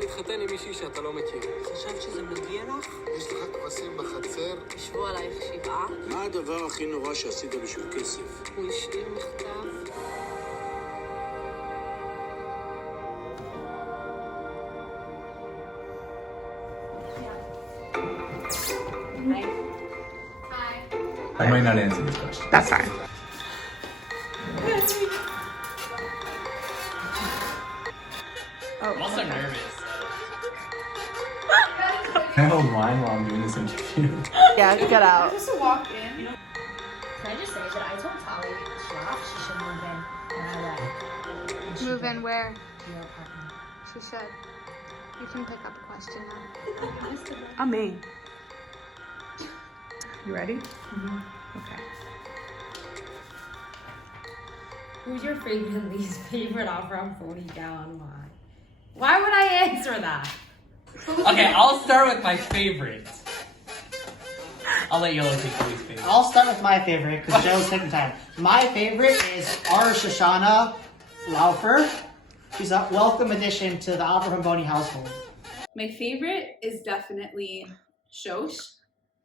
להתחתן עם מישהי שאתה לא מכיר. חשבת שזה מגיע לך? יש לך כבשים בחצר? ישבו עלייך 7? מה הדבר הכי נורא שעשית בשביל כסף? הוא השאיר מכתב. I might not answer this question. That's fine. I'm also nervous. Can I hold mine while I'm doing this interview? Yeah, get out. Just to walk in. Can I just say that I told Tali she should move in and I left. Move in where? To your apartment. She should. You can pick up a question now. I'm me. You ready? Mm-hmm. Okay. Who's your favorite and least favorite opera Boni gal and why? Why would I answer that? Okay, I'll start with my favorite. I'll let Yolo take the least favorite. I'll start with my favorite because Joe's taking time. My favorite is our Shoshana Laufer. She's a welcome addition to the Opera from Boni household. My favorite is definitely Shosh.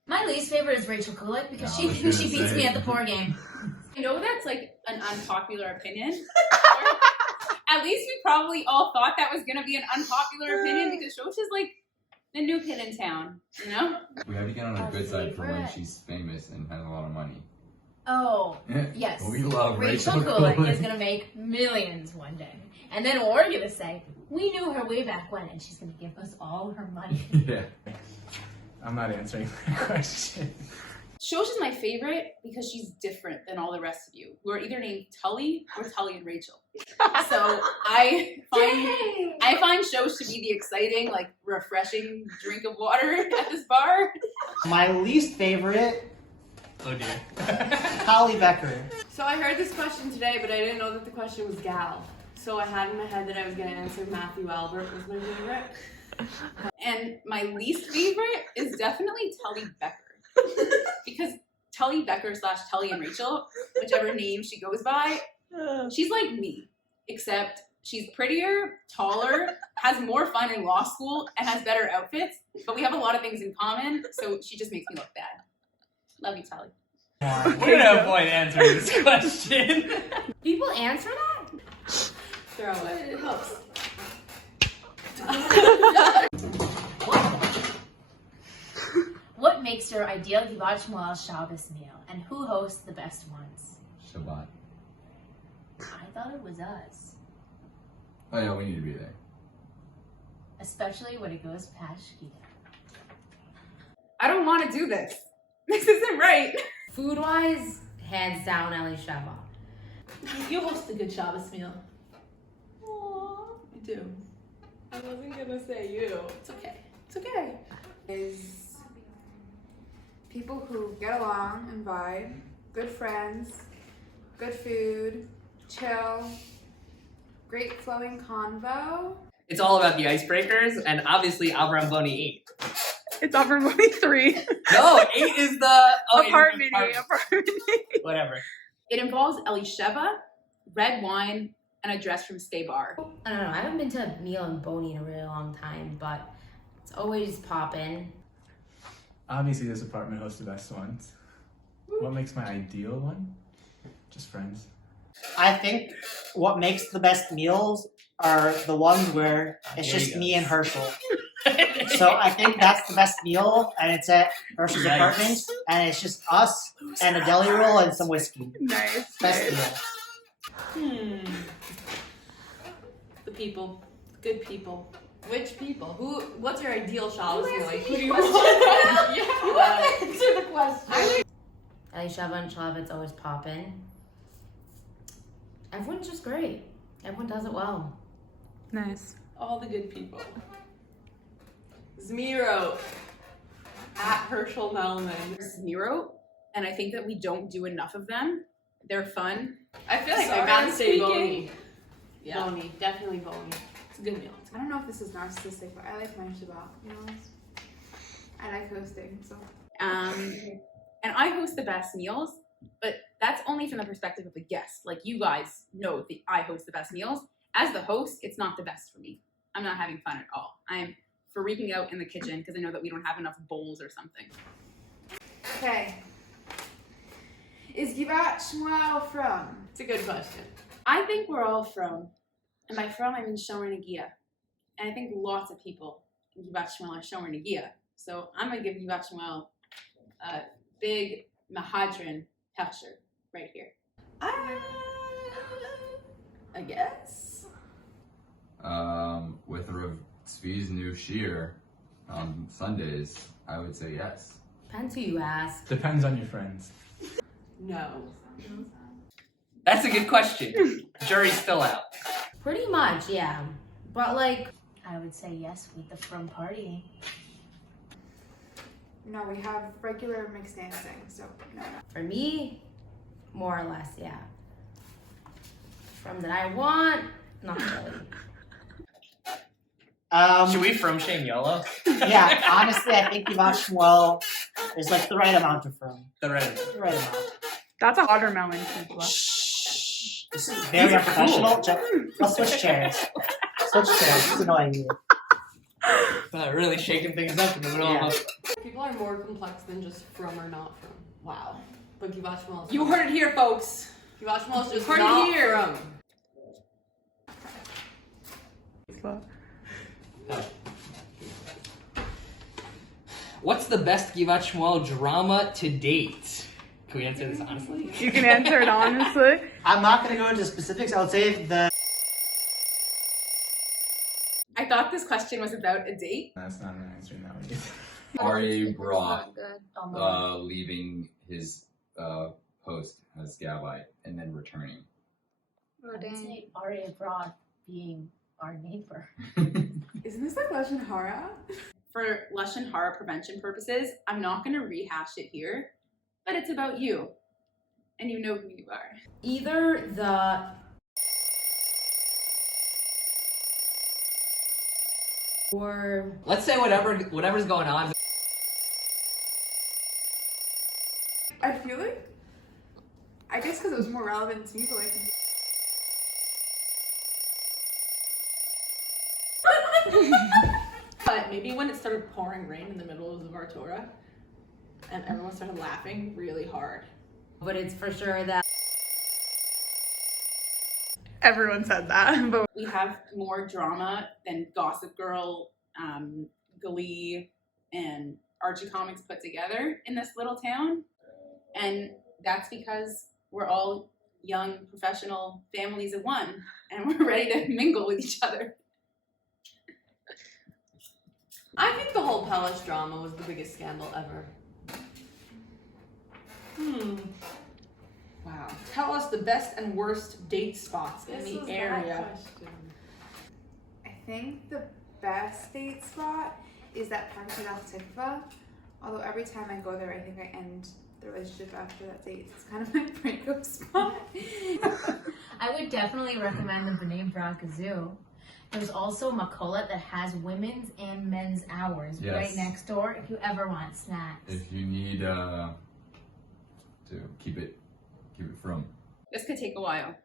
My least favorite is Rachel Kulik because she thinks she beats me at the pour game. I know that's like an unpopular opinion. At least we probably all thought that was gonna be an unpopular opinion because Shosh is like the new kid in town, you know? We have to get on her good side for when she's famous and has a lot of money. Oh, yes. We love Rachel Kulik is gonna make millions one day. And then we're gonna say, we knew her way back when, and she's gonna give us all her money. Yeah. I'm not answering that question. Shosh is my favorite because she's different than all the rest of you, who are either named Tully or Tully and Rachel. So I find Shosh to be the exciting, like refreshing drink of water at this bar. My least favorite, Oh dear. Holly Becker. So I heard this question today, but I didn't know that the question was gal. So I had in my head that I was gonna answer Matthew Albert was my favorite. And my least favorite is definitely Tully Becker. Because Tully Becker / Tully and Rachel, whichever name she goes by, she's like me, except she's prettier, taller, has more fun in law school, and has better outfits, but we have a lot of things in common, so she just makes me look bad. Love you, Tully. We're gonna avoid answering this question. People answer that? Throw it. It helps. What makes your ideal Givat Shmuel Shabbos meal, and who hosts the best ones? Shabbat. I thought it was us, Oh yeah, we need to be there. especially when it goes past Shpiel. I don't want to do this. This isn't right. Food-wise, hands down Elisheva. You host a good Shabbos meal. Aww, you do. I wasn't gonna say you. It's okay. It's okay. Is people who get along and vibe, good friends, good food, chill, great flowing convo. It's all about the icebreakers, and obviously Avram Boni 8. It's over Boni 3. No, 8 is the Apartment. Whatever. It involves Elisheva, red wine, and a dress from Stay Bar. I don't know, I haven't been to a meal in Boni in a really long time, but it's always poppin'. Obviously, this apartment hosts the best ones. What makes my ideal one? Just friends. I think what makes the best meals are the ones where it's There you just go. me and Herschel. So I think that's the best meal, and it's at Herschel's Nice. apartment, and it's just us and a deli roll and some whiskey. Nice. Best nice. meal. The people. Good people. Which people? What's your ideal Shabbos meal? Like, who do you You want to answer the question. Elisheva and Shalavet's always poppin'. Everyone's just great. Everyone does it well. Nice. All the good people. Zmiro. At Herschel Melman. Zmiro, and I think that we don't do enough of them. They're fun. I feel like I Sorry, gotta say speaking. Boni. Yeah. Boni. Definitely Boni. It's a good meal. I don't know if this is narcissistic, but I like my Shabbat, you know? I like hosting, so. And I host the best meals, but that's only from the perspective of the guest. Like, you guys know that I host the best meals. As the host, it's not the best for me. I'm not having fun at all. I'm freaking out in the kitchen because I know that we don't have enough bowls or something. Okay. Is Givat Shmuel from? It's a good question. I think we're all from. And by from, I mean Shomer Negia. And I think lots of people in Givat Shmuel are Shomer Negia. So I'm going to give Givat Shmuel a big Mahadran Hechsher right here. I guess. With Rav Tzvi's new shear on Sundays, I would say yes. Depends who you ask. Depends on your friends. No. That's a good question. Jury's still out. Pretty much, yeah. But like, I would say yes with the from party. No, we have regular mixed dancing, so no. for me, more or less, yeah. From that I want, not really. Should we from shame YOLO? Yeah, honestly, I think Givat Shmuel is like the right amount of from. The right. The right amount. That's a watermelon, people. Shh. This is very unprofessional. Let's switch chairs. Switch chairs. It's annoying me. Really shaking things up in the middle Yeah. of People are more complex than just from or not from. Wow. But Givat Shmuel. You heard it here, folks. Givat Shmuel is just Heard it not here. from. What's the best Givat Shmuel drama to date? Can we answer this honestly? You can answer it honestly. I'm not going to go into specifics. I would say the. I thought this question was about a date. That's not an answer now. Ari brought Good. leaving his post as Gavite and then returning. Oh, I would dang. say Ari abroad being our neighbor. Isn't this like Lashon Hara? For Lashon Hara prevention purposes, I'm not going to rehash it here, but it's about you. And you know who you are. Either the or Let's say whatever's going on. I feel like, I guess because it was more relevant to me, but like. But maybe when it started pouring rain in the middle of the Vartora, and everyone started laughing really hard. but it's for sure that Everyone said that, but we have more drama than Gossip Girl, Glee, and Archie Comics put together in this little town. And that's because we're all young, professional families of one, and we're ready to mingle with each other. I think the whole Palace drama was the biggest scandal ever. Wow. Tell us the best and worst date spots in the area. I think the best date spot is that Park Tikva. Although every time I go there, I think I end the relationship after that date. It's kind of my breakup spot. I would definitely recommend the B'nai Brak Zoo. There's also Makola that has women's and men's hours Yes. right next door if you ever want snacks. If you need to keep it from. This could take a while.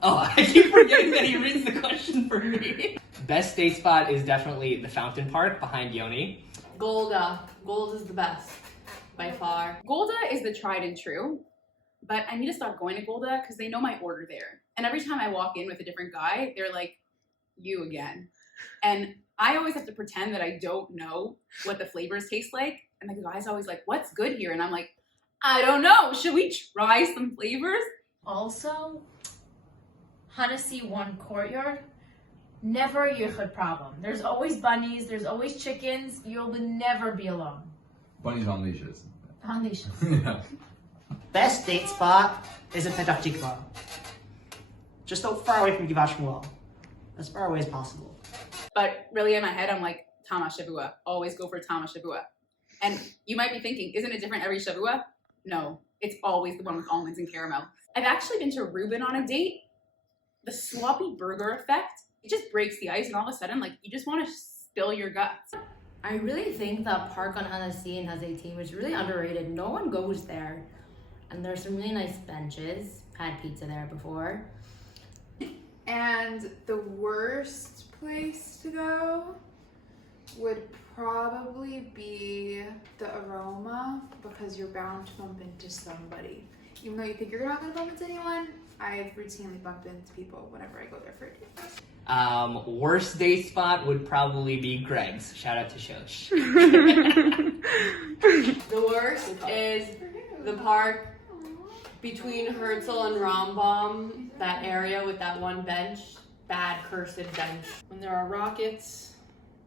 Oh, I keep forgetting that he reads the question for me. Best date spot is definitely the Fountain Park behind Yoni. Golda. Gold is the best. By far. Golda is the tried and true, but I need to stop going to Golda because they know my order there. And every time I walk in with a different guy, they're like, you again. And I always have to pretend that I don't know what the flavors taste like. And the guy's always like, what's good here? And I'm like, I don't know. Should we try some flavors? Also, Hanasi One Courtyard, never a yichud problem. There's always bunnies, there's always chickens. You'll never be alone. Bunnies on leashes. On these. Yeah. Best date spot is in Petach Tikva. Just so far away from Givat Shmuel. As far away as possible. But really in my head, I'm like, Tama Shavua. Always go for Tama Shavua. And you might be thinking, isn't it different every Shavua? No, it's always the one with almonds and caramel. I've actually been to Reuben on a date. The sloppy burger effect, it just breaks the ice, and all of a sudden, like, you just want to spill your guts. I really think that park on Hanasi in Has 18 was really underrated. No one goes there. And there's some really nice benches. had pizza there before. And the worst place to go would probably be the Aroma, because you're bound to bump into somebody. Even though you think you're not gonna bump into anyone, I've routinely bumped into people whenever I go there for a date. Worst date spot would probably be Greg's. Shout out to Shosh. The worst is the park between Herzl and Rambam, that area with that one bench, bad cursed bench. When there are rockets,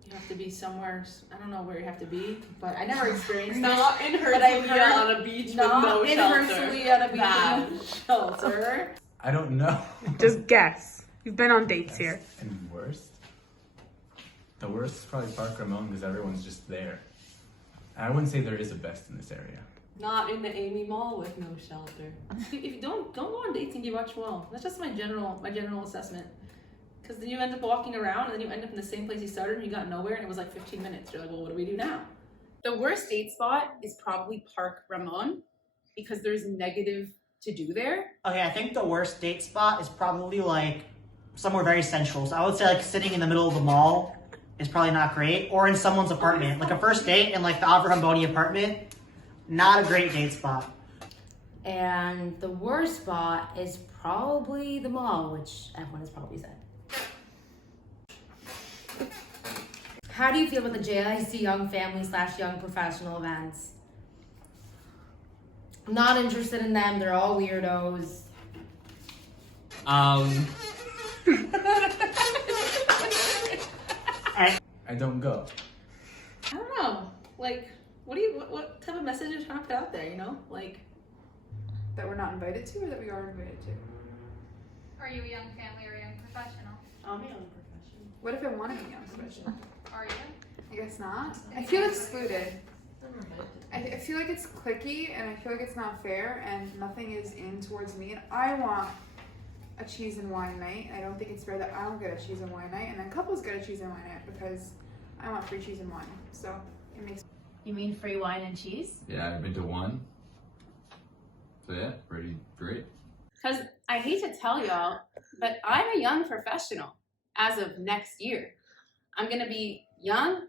you have to be somewhere, I don't know where you have to be, but I never experienced Not in Herzliya on a beach with no shelter. Not in Herzliya on a beach with no shelter. I don't know. Just guess. You've been on dates here. And worst? The worst is probably Park Ramon because everyone's just there. And I wouldn't say there is a best in this area. Not in the Amy Mall with no shelter. If you don't go on dates in Givat Shmuel. That's just my general assessment. Because then you end up walking around and then you end up in the same place you started and you got nowhere and it was like 15 minutes. You're like, well, what do we do now? The worst date spot is probably Park Ramon because there's negative to do there. Okay, I think the worst date spot is probably like somewhere very central. So I would say like sitting in the middle of the mall is probably not great, or in someone's apartment. Like a first date in like the Avraham Boni apartment, not a great date spot. And the worst spot is probably the mall, which everyone has probably said. How do you feel about the JIC Young Family / Young Professional events? I'm not interested in them. They're all weirdos. I don't go. I don't know. Like, what type of message are you trying to put out there, you know? Like, That we're not invited to, or that we are invited to? Are you a young family or a young professional? I'm a young professional. What if I want to be young professional? Are you? I guess not. I feel excluded. I feel like it's cliquey, and I feel like it's not fair, and nothing is in towards me. And I want a cheese and wine night. And I don't think it's fair that I don't get a cheese and wine night, and then couples get a cheese and wine night because I want free cheese and wine. So it makes. You mean free wine and cheese? Yeah, I've been to one. So yeah, pretty great. because I hate to tell y'all, but I'm a young professional as of next year. I'm gonna be young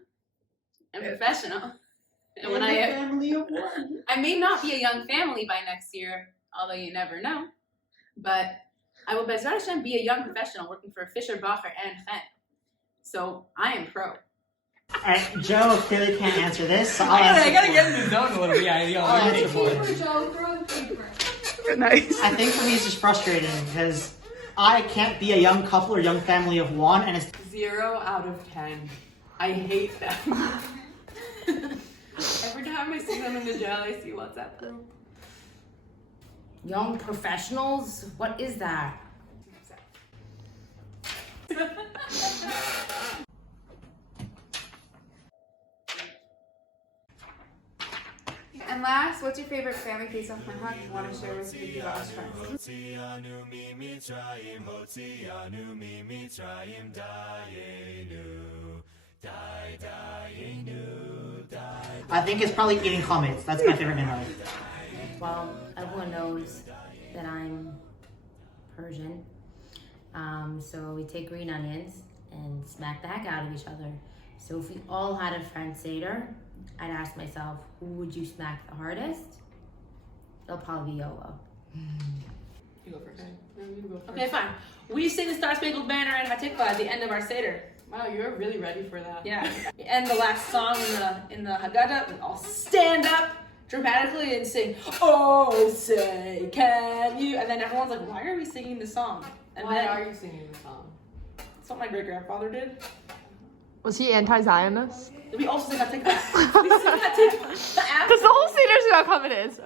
and professional. And when I may not be a young family by next year, although you never know, but I will Bezrat Hashem be a young professional working for Fisher, Bacher, and Chen. So I am pro. Alright, Joe clearly can't answer this, so I gotta get in the zone a little bit. I'll answer for it. Joe, throw the paper. Nice. I think for me it's just frustrating because I can't be a young couple or young family of one, and it's 0 out of 10. I hate them. Every time I see them in the jail, I see WhatsApp group. Young professionals? What is that? And last, what's your favorite family Pesach minhag you want to share with your best friends? I think it's probably eating chametz. That's my favorite minhag. Well, everyone knows that I'm Persian. So we take green onions and smack the heck out of each other. So if we all had a friend Seder, I'd ask myself, who would you smack the hardest? It'll probably be Yolo. You go first. You go first. Okay, fine. We sing the Star Spangled Banner and Hatikva at the end of our Seder. Wow, you're really ready for that. Yeah. And the last song in the Haggadah, we all stand up dramatically and sing, "Oh, say, can you?" And then everyone's like, "Why are we singing this song?" And Why then, are you singing the song? That's what my great grandfather did. Was he anti-Zionist? We also sing Hatikva. We sing Hatikva Because the whole Seder's about coming in. So.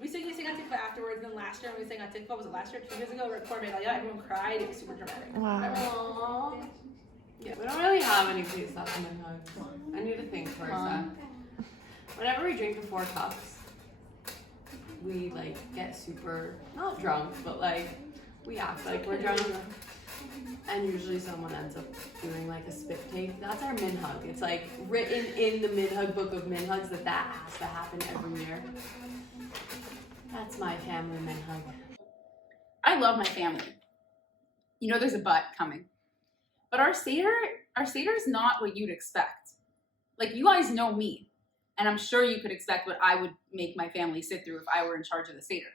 We sing Hatikva afterwards. And then last year when we sang Hatikva, was it last year? 2 years ago, right before Medalia, everyone cried. It was super dramatic. Wow. Aww. Yeah, we don't really have any Pesach minhags. I need to think for a sec. Whenever we drink the 4 cups, we like get super, not drunk, but like we act like we're drunk. And usually someone ends up doing like a spit take. That's our minhag. It's like written in the minhag book of minhags that has to happen every year. That's my family minhag. I love my family. You know there's a but coming. But our Seder is not what you'd expect. Like, you guys know me, and I'm sure you could expect what I would make my family sit through if I were in charge of the Seder.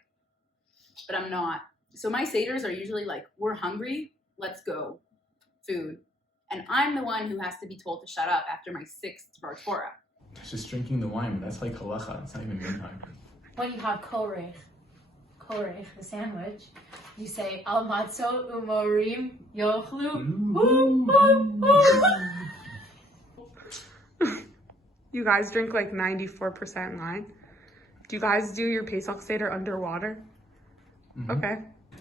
But I'm not. So my Seders are usually like, we're hungry, let's go, food. And I'm the one who has to be told to shut up after my 6th Bar Torah. It's just drinking the wine, but that's like halacha. It's not even minhag. When you have korech, the sandwich, you say al matzot umorim yochlu. You guys drink like 94% wine. Do you guys do your Pesach Seder underwater? Mm-hmm. Okay.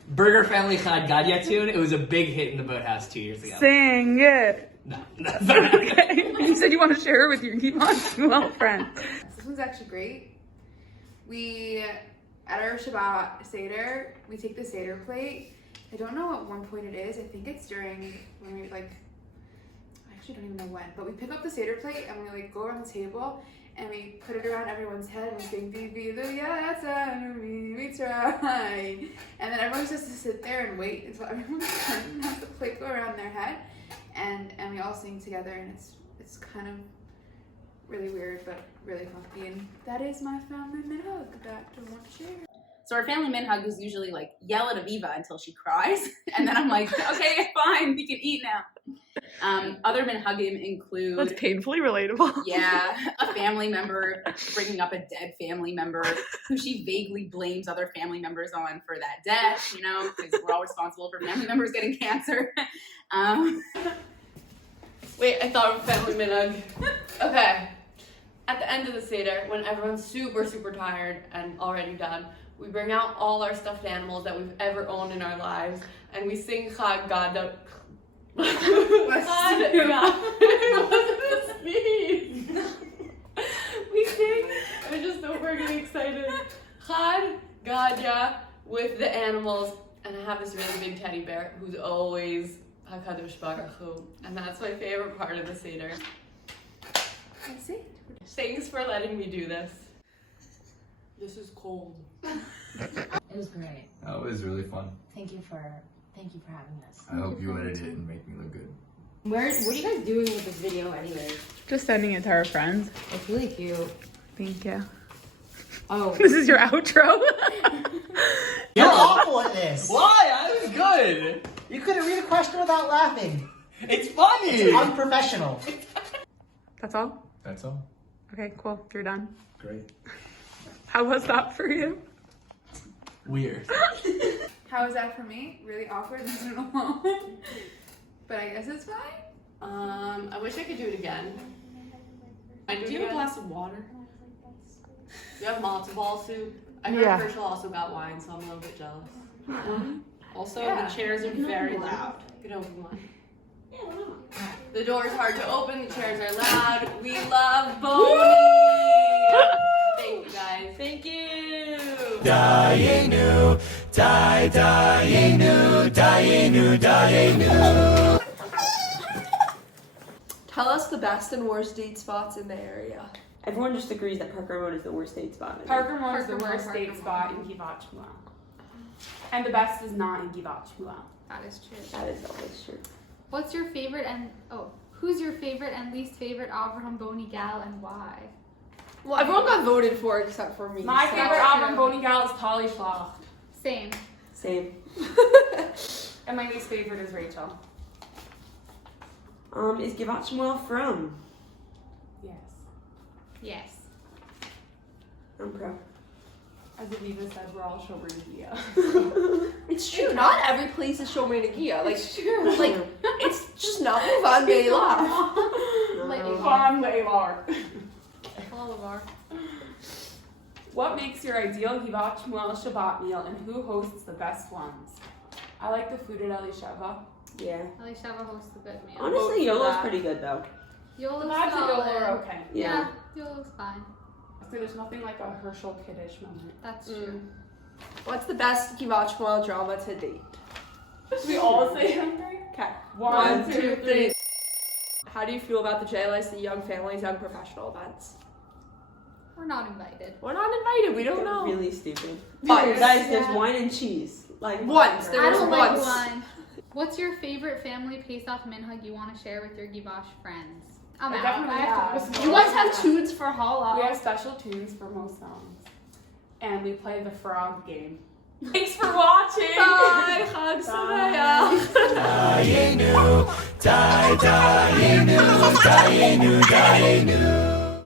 Burger Family Chad Gadya tune. It was a big hit in the boathouse 2 years ago. Sing it. No, that's not Okay. You said you want to share it with your Givat Shmuel friend. This one's actually great. We, at our Shabbat Seder, we take the Seder plate. I don't know at one point it is. I think it's during when we like, I actually don't even know when, but we pick up the Seder plate and we like go around the table and we put it around everyone's head and we sing we try. And then everyone's just to sit there and wait until everyone's done and has the plate go around their head. And we all sing together, and it's kind of really weird, but really funky. And that is my family minhag that I want to share. So our family minhag is usually like, yell at Aviva until she cries. And then I'm like, okay, fine, we can eat now. Other minhagim include... That's painfully relatable. Yeah, a family member bringing up a dead family member who she vaguely blames other family members on for that death, you know, because we're all responsible for family members getting cancer. Wait, I thought of family minhag. Okay. At the end of the Seder, when everyone's super, super tired and already done, we bring out all our stuffed animals that we've ever owned in our lives, and we sing Chag Gadol. We sing, I'm just so freaking excited. Chad Gadya with the animals, and I have this really big teddy bear who's always HaKadosh Baruch Hu, and that's my favorite part of the Seder. That's it. Thanks for letting me do this. This is cold. It was great. That was really fun. Thank you for having us. I hope you edit it and make me look good. What are you guys doing with this video anyway? Just sending it to our friends. It's really cute. Thank you. Oh. This is your outro? You're awful at this. Why? I was good. You couldn't read a question without laughing. It's funny. It's unprofessional. That's all? That's all. Okay, cool. You're done. Great. How was that for you? Weird. How was that for me? Really awkward and sitting alone. But I guess it's fine. I wish I could do it again. Do you have a glass of water? You have matzo ball soup. I heard Yeah. Herschel also got wine, so I'm a little bit jealous. Also, Yeah. the chairs are very loud. You can open one. The door's hard to open, the chairs are loud. We love Boni! Thank you guys. Thank you! Dayenu, Dayenu, Dayenu, Dayenu. Tell us the best and worst date spots in the area. Everyone just agrees that Parker Road is the worst date spot. Parker Moore is the worst date spot in Givat Shmuel. And the best is not in Givat Shmuel. That is true. That is always true. What's your favorite who's your favorite and least favorite Avraham Boni gal and why? Well, everyone got voted for except for me. My so- favorite Avram Boni gal is Tali Schlach. Same. Same. And my least favorite is Rachel. Is Givat Shmuel from? Yes. Yes. I'm pro. As Aviva said, we're all Shomer Nagia. It's true. Not every place is Shomer Nagia. Like, true. like it's just not Van Beilar. Van Beilar. Bolivar. What makes your ideal Givat Shmuel Shabbat meal and who hosts the best ones? I like the food at Elisheva. Yeah. Elisheva hosts a good meal. Honestly, Yolo's pretty good though. Yola's Vibes at Yola solid. are okay. Yeah, Yola's fine. So there's nothing like a Herschel Kiddush moment. That's true. What's the best Givat Shmuel drama to date? We all say hungry? Okay. 1, 2, 3. How do you feel about the JLS, the Young Families, Young Professional events? We're not invited. We're not invited. We don't They're know. really stupid. But Guys, there's wine and cheese. Like Once. There I was don't like once. one. What's your favorite family Pesach minhag you want to share with your Givat friends? I'm I out. definitely I have to have. listen. You guys have tunes for Hala. We have special tunes for most songs. And we play the frog game. Thanks for watching. Bye. Chag Sameach. Dayenu, Dayenu, Dayenu, Dayenu.